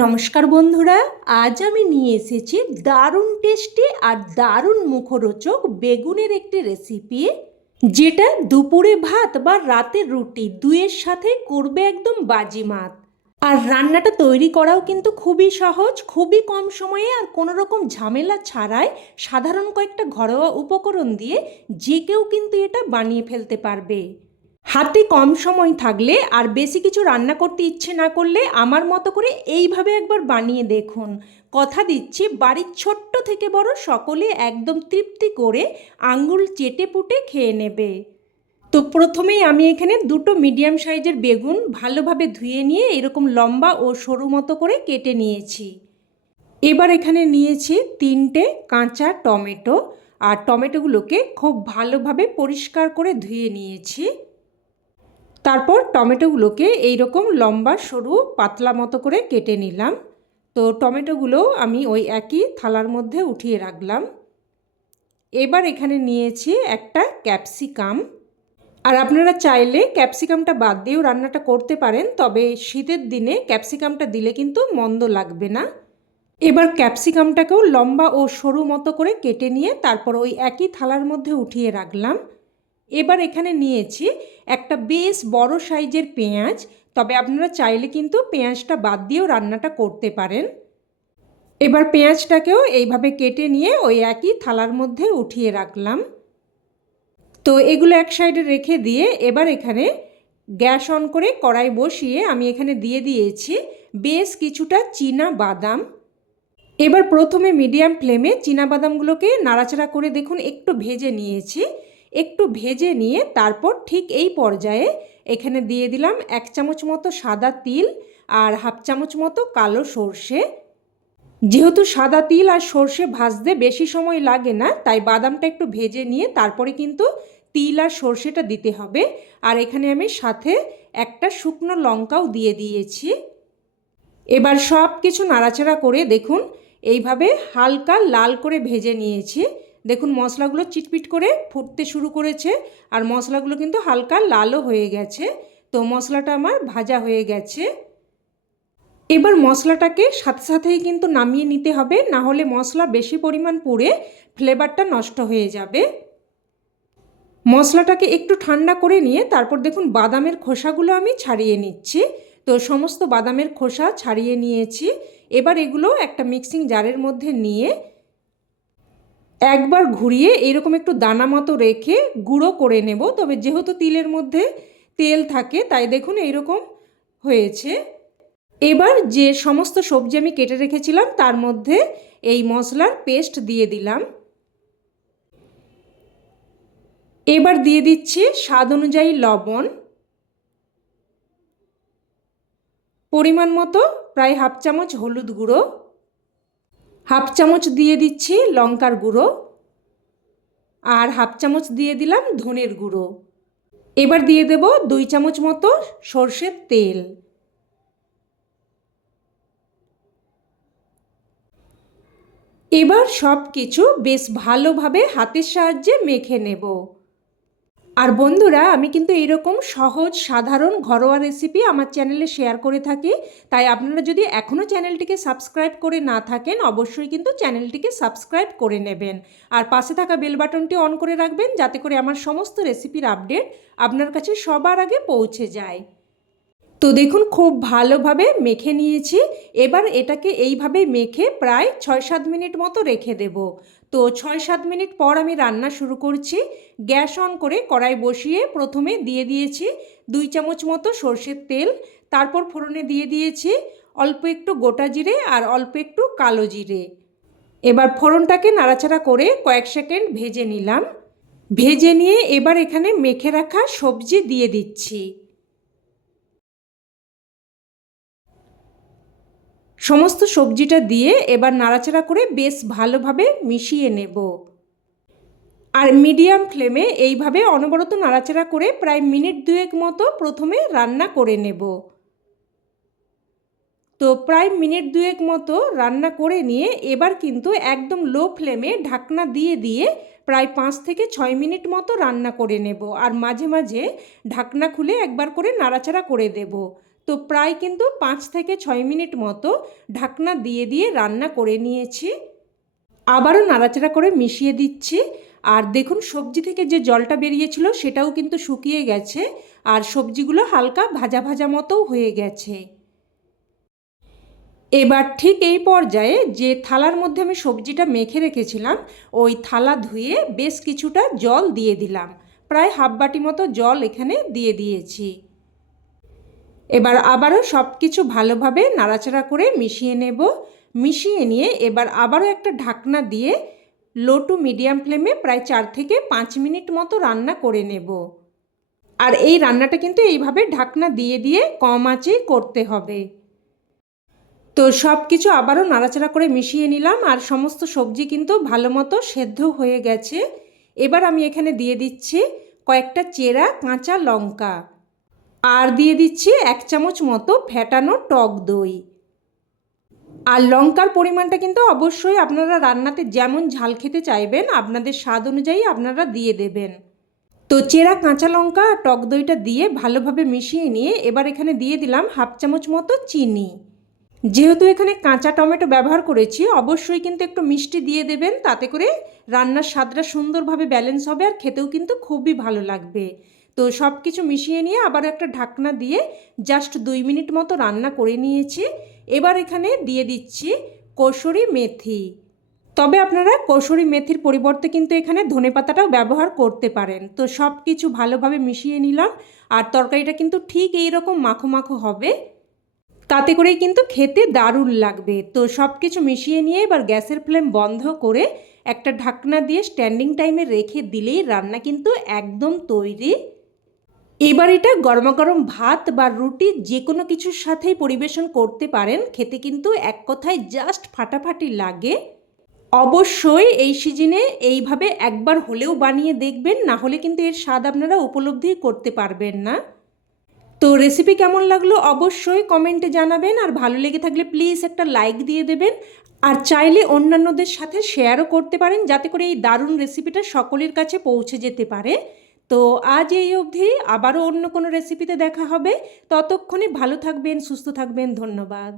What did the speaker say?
নমস্কার বন্ধুরা, আজ আমি নিয়ে এসেছি দারুণ টেস্টি আর দারুণ মুখরোচক বেগুনের একটি রেসিপি যেটা দুপুরে ভাত বা রাতের রুটি দুয়ের সাথে করবে একদম বাজিমাত আর রান্নাটা তৈরি করাও কিন্তু খুবই সহজ, খুবই কম সময়ে আর কোনো রকম ঝামেলা ছাড়াই সাধারণ কয়েকটা ঘরোয়া উপকরণ দিয়ে যে কেউ কিন্তু এটা বানিয়ে ফেলতে পারবে। হাতে কম সময় থাকলে আর বেশি কিছু রান্না করতে ইচ্ছে না করলে আমার মতো করে এইভাবে একবার বানিয়ে দেখুন। কথা দিচ্ছি, বাড়ির ছোট্ট থেকে বড় সকলে একদম তৃপ্তি করে আঙ্গুল চেটে পুটে খেয়ে নেবে। তো প্রথমেই আমি এখানে দুটো মিডিয়াম সাইজের বেগুন ভালোভাবে ধুয়ে নিয়ে এরকম লম্বা ও সরু মতো করে কেটে নিয়েছি। এবার এখানে নিয়েছি তিনটে কাঁচা টমেটো। আর টমেটোগুলোকে খুব ভালোভাবে পরিষ্কার করে ধুয়ে নিয়েছি। তারপর টমেটোগুলোকে এই রকম লম্বা, সরু, পাতলা মতো করে কেটে নিলাম। তো টমেটোগুলো আমি ওই একই থালার মধ্যে উঠিয়ে রাখলাম। এবার এখানে নিয়েছি একটা ক্যাপসিকাম। আর আপনারা চাইলে ক্যাপসিকামটা বাদ দিয়েও রান্নাটা করতে পারেন, তবে শীতের দিনে ক্যাপসিকামটা দিলে কিন্তু মন্দ লাগবে না। এবার ক্যাপসিকামটাকেও লম্বা ও সরু মতো করে কেটে নিয়ে তারপর ওই একই থালার মধ্যে উঠিয়ে রাখলাম। এবার এখানে নিয়েছি একটা বেশ বড় সাইজের পেঁয়াজ, তবে আপনারা চাইলে কিন্তু পেঁয়াজটা বাদ দিয়েও রান্নাটা করতে পারেন। এবার পেঁয়াজটাকেও এইভাবে কেটে নিয়ে ওই একই থালার মধ্যে উঠিয়ে রাখলাম। তো এগুলো এক সাইডে রেখে দিয়ে এবার এখানে গ্যাস অন করে কড়াই বসিয়ে আমি এখানে দিয়ে দিয়েছি বেশ কিছুটা চীনা বাদাম। এবার প্রথমে মিডিয়াম ফ্লেমে চীনা বাদামগুলোকে নাড়াচাড়া করে দেখুন, একটু ভেজে নিয়েছি। একটু ভেজে নিয়ে তারপর ঠিক এই পর্যায়ে এখানে দিয়ে দিলাম এক চামচ মতো সাদা তিল আর হাফ চামচ মতো কালো সর্ষে। যেহেতু সাদা তিল আর সর্ষে ভাজতে বেশি সময় লাগে না, তাই বাদামটা একটু ভেজে নিয়ে তারপরে কিন্তু তিল আর সর্ষেটা দিতে হবে। আর এখানে আমি সাথে একটা শুকনো লঙ্কাও দিয়ে দিয়েছি। এবার সব কিছু নাড়াচাড়া করে দেখুন, এইভাবে হালকা লাল করে ভেজে নিয়েছি। দেখুন, মশলাগুলো চিটপিট করে ফুটতে শুরু করেছে আর মশলাগুলো কিন্তু হালকা লালও হয়ে গেছে। তো মশলাটা আমার ভাজা হয়ে গেছে। এবার মশলাটাকে সাথে সাথেই কিন্তু নামিয়ে নিতে হবে, না হলে মশলা বেশি পরিমাণ পুড়ে ফ্লেভারটা নষ্ট হয়ে যাবে। মশলাটাকে একটু ঠান্ডা করে নিয়ে তারপর দেখুন, বাদামের খোসাগুলো আমি ছাড়িয়ে নিচ্ছি। তো সমস্ত বাদামের খোসা ছাড়িয়ে নিয়েছি। এবার এগুলো একটা মিক্সিং জারের মধ্যে নিয়ে একবার ঘুরিয়ে এরকম একটু দানা মতো রেখে গুঁড়ো করে নেব। তবে যেহেতু তিলের মধ্যে তেল থাকে, তাই দেখুন এইরকম হয়েছে। এবার যে সমস্ত সবজি আমি কেটে রেখেছিলাম, তার মধ্যে এই মশলার পেস্ট দিয়ে দিলাম। এবার দিয়ে দিচ্ছি স্বাদ অনুযায়ী লবণ। পরিমাণ মতো প্রায় হাফ চামচ হলুদ গুঁড়ো। হাফ চামচ দিয়ে দিচ্ছি লঙ্কার গুঁড়ো আর হাফ চামচ দিয়ে দিলাম ধনের গুঁড়ো। এবার দিয়ে দেব দুই চামচ মতো সর্ষের তেল। এবার সব কিছু বেশ ভালোভাবে হাতের সাহায্যে মেখে নেব। আর বন্ধুরা, আমি কিন্তু এইরকম সহজ, সাধারণ, ঘরোয়া রেসিপি আমার চ্যানেলে শেয়ার করে থাকি। তাই আপনারা যদি এখনও চ্যানেলটিকে সাবস্ক্রাইব করে না থাকেন, অবশ্যই কিন্তু চ্যানেলটিকে সাবস্ক্রাইব করে নেবেন। আর পাশে থাকা বেল বাটনটি অন করে রাখবেন, যাতে করে আমার সমস্ত রেসিপির আপডেট আপনার কাছে সবার আগে পৌঁছে যায়। তো দেখুন, খুব ভালোভাবে মেখে নিয়েছি। এবার এটাকে এইভাবে মেখে প্রায় ছয় সাত মিনিট মতো রেখে দেব। তো ছয় সাত মিনিট পর আমি রান্না শুরু করছি। গ্যাস অন করে কড়াই বসিয়ে প্রথমে দিয়ে দিয়েছি দুই চামচ মতো সর্ষের তেল, তারপর ফোড়নে দিয়ে দিয়েছি অল্প একটু গোটা জিরে আর অল্প একটু কালো জিরে। এবার ফোড়নটাকে নাড়াচাড়া করে কয়েক সেকেন্ড ভেজে নিলাম। ভেজে নিয়ে এবার এখানে মেখে রাখা সবজি দিয়ে দিচ্ছি। সমস্ত সবজিটা দিয়ে এবার নাড়াচাড়া করে বেশ ভালোভাবে মিশিয়ে নেব। আর মিডিয়াম ফ্লেমে এইভাবে অনবরত নাড়াচাড়া করে প্রায় মিনিট দুয়েক মতো প্রথমে রান্না করে নেব। তো প্রায় মিনিট দুয়েক মতো রান্না করে নিয়ে এবার কিন্তু একদম লো ফ্লেমে ঢাকনা দিয়ে দিয়ে প্রায় পাঁচ থেকে ছয় মিনিট মতো রান্না করে নেব। আর মাঝে মাঝে ঢাকনা খুলে একবার করে নাড়াচাড়া করে দেব। তো প্রায় কিন্তু পাঁচ থেকে ছয় মিনিট মতো ঢাকনা দিয়ে দিয়ে রান্না করে নিয়েছি। আবারও নাড়াচাড়া করে মিশিয়ে দিচ্ছি। আর দেখুন, সবজি থেকে যে জলটা বেরিয়েছিল সেটাও কিন্তু শুকিয়ে গেছে। আর সবজিগুলো হালকা ভাজা ভাজা মতো হয়ে গেছে। এবার ঠিক এই পর্যায়ে যে থালার মধ্যে আমি সবজিটা মেখে রেখেছিলাম, ওই থালা ধুয়ে বেশ কিছুটা জল দিয়ে দিলাম। প্রায় হাফ বাটি মতো জল এখানে দিয়ে দিয়েছি। এবার আবারও সব কিছু ভালোভাবে নাড়াচাড়া করে মিশিয়ে নেব। মিশিয়ে নিয়ে এবার আবারও একটা ঢাকনা দিয়ে লো টু মিডিয়াম ফ্লেমে প্রায় চার থেকে পাঁচ মিনিট মতো রান্না করে নেব। আর এই রান্নাটা কিন্তু এইভাবে ঢাকনা দিয়ে দিয়ে কম আঁচেই করতে হবে। তো সব কিছু আবারও নাড়াচাড়া করে মিশিয়ে নিলাম আর সমস্ত সবজি কিন্তু ভালো মতো সেদ্ধ হয়ে গেছে। এবার আমি এখানে দিয়ে দিচ্ছি কয়েকটা চেরা কাঁচা লঙ্কা। আর দিয়ে দিচ্ছি এক চামচ মতো ফ্যাটানো টক দই। আর লঙ্কার পরিমাণটা কিন্তু অবশ্যই আপনারা রান্নাতে যেমন ঝাল খেতে চাইবেন, আপনাদের স্বাদ অনুযায়ী আপনারা দিয়ে দেবেন। তো চেরা কাঁচা লঙ্কা আর টক দইটা দিয়ে ভালোভাবে মিশিয়ে নিয়ে এবার এখানে দিয়ে দিলাম হাফ চামচ মতো চিনি। যেহেতু এখানে কাঁচা টমেটো ব্যবহার করেছি, অবশ্যই কিন্তু একটু মিষ্টি দিয়ে দেবেন, তাতে করে রান্নার স্বাদটা সুন্দরভাবে ব্যালেন্স হবে আর খেতেও কিন্তু খুবই ভালো লাগবে। তো সব কিছু মিশিয়ে নিয়ে আবার একটা ঢাকনা দিয়ে জাস্ট দুই মিনিট মতো রান্না করে নিয়েছি। এবার এখানে দিয়ে দিচ্ছি কসুরি মেথি। তবে আপনারা কসুরি মেথির পরিবর্তে কিন্তু এখানে ধনেপাতাটাও ব্যবহার করতে পারেন। তো সব কিছু ভালোভাবে মিশিয়ে নিলাম আর তরকারিটা কিন্তু ঠিক এই রকম মাখো মাখো হবে। তাতে করেই কিন্তু খেতে দারুণ লাগবে। তো সব কিছু মিশিয়ে নিয়ে এবার গ্যাসের ফ্লেম বন্ধ করে একটা ঢাকনা দিয়ে স্ট্যান্ডিং টাইমে রেখে দিলেই রান্না কিন্তু একদম তৈরি। এবার এটা গরমা গরম ভাত বা রুটি যে কোনো কিছুর সাথেই পরিবেশন করতে পারেন। খেতে কিন্তু এক কথায় জাস্ট ফাটাফাটি লাগে। অবশ্যই এই সিজনে এইভাবে একবার হলেও বানিয়ে দেখবেন, না হলে কিন্তু এর স্বাদ আপনারা উপলব্ধি করতে পারবেন না। তো রেসিপি কেমন লাগল অবশ্যই কমেন্টে জানাবেন, আর ভালো লেগে থাকলে প্লিজ একটা লাইক দিয়ে দেবেন। আর চাইলে অন্যান্যদের সাথে শেয়ারও করতে পারেন, যাতে করে এই দারুণ রেসিপিটা সকলের কাছে পৌঁছে যেতে পারে। তো আজ এই অবধি আবারও অন্য কোনো রেসিপিতে দেখা হবে। ততক্ষণে ভালো থাকবেন, সুস্থ থাকবেন। ধন্যবাদ।